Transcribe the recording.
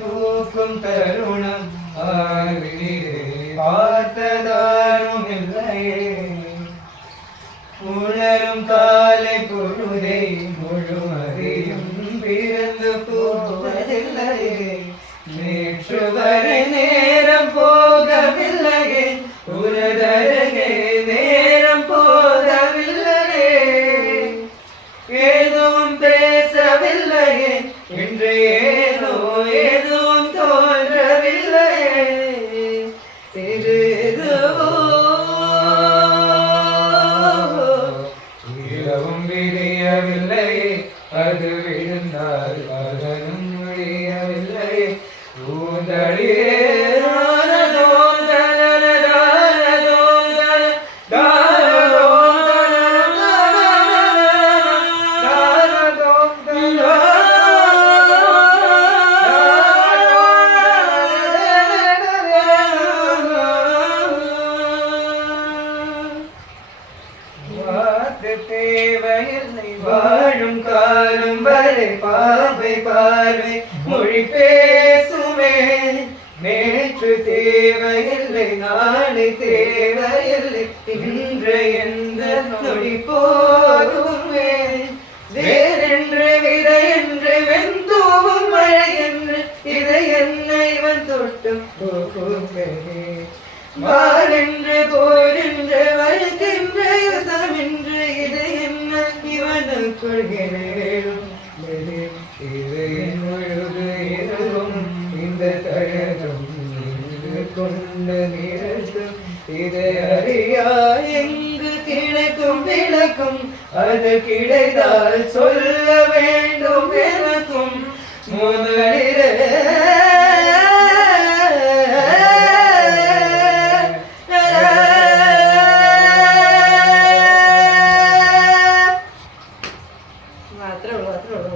பூக்கும் தருணம் பார்த்ததாரும் இல்லையே உணரும் காலை பொழுதை முழுமதியும் பிறந்து போவதில்லையே நேற்று வரை நேரம் போகவில்லையே உனதருகே நேரம் போகவில்லையே எதுவும் பேசவில்லையே என்று ஏதோ எதுவும் தோன்றவில்லையே இரவும் விடியவில்லையே அது விழுந்தால் அதனும் முடியவில்லையே ஊந்தடியே தேவையில்லை வாழும் காலம் வரை பார்வை பார்வை மொழி பேசுமே நேற்று தேவையில்லை நாளை தேவையில்லை இன்று எந்த நொடி போதுமே வேறென்று விதை என்று வெந்தோவும் மழை என்று இதை என்னை இவன் தொட்டும் போகுமே வாரென்று போரென்று வழக்கென்று யுதமென்று இதை என்ன இவன் கொள்கிறேன் இதை முழுது இரவும் இந்த தழகம் கொண்ட நிறுத்தும் இதை அறியா எங்கு கிடைக்கும் விளக்கும் அது கிடைத்தால் சொல்ல வேண்டும் எனக்கும் முதல்